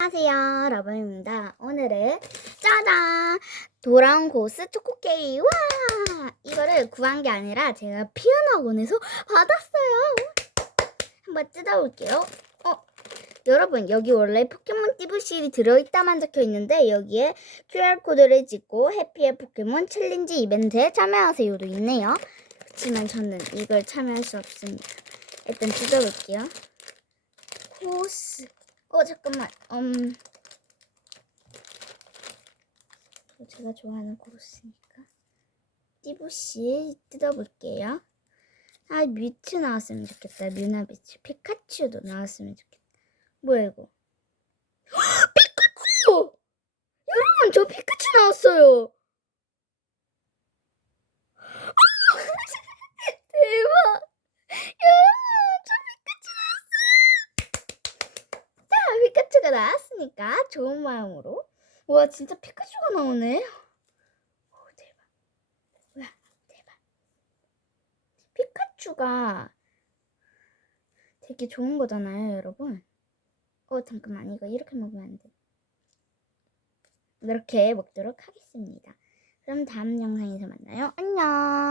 안녕하세요 러브입니다. 오늘은 짜잔! 돌아온 고스 초코케이크 와! 이거를 구한 게 아니라 제가 피아노학원에서 받았어요. 한번 뜯어볼게요. 어 여러분 여기 원래 포켓몬 띠부실이 들어있다만 적혀 있는데 여기에 QR코드를 찍고 해피의 포켓몬 챌린지 이벤트에 참여하세요도 있네요. 그렇지만 저는 이걸 참여할 수 없습니다. 일단 뜯어볼게요. 고스 어 잠깐만. 음. 제가 좋아하는 고스니까. 띠부씨 뜯어볼게요. 아 뮤트 나왔으면 좋겠다. 뮤나 뮤트 피카츄도 나왔으면 좋겠다. 뭐야 이거? 헉, 피카츄! 여러분 저 피카츄 나왔어요 대박 여러분 저 피카츄 나왔어요 자, 피카츄가 나왔으니까 좋은 마음으로. 와, 진짜 피카츄가 나오네. 오, 대박. 와, 대박. 피카츄가 되게 좋은 거잖아요, 여러분. 어, 잠깐만. 이거 이렇게 먹으면 안 돼. 이렇게 먹도록 하겠습니다. 그럼 다음 영상에서 만나요. 안녕.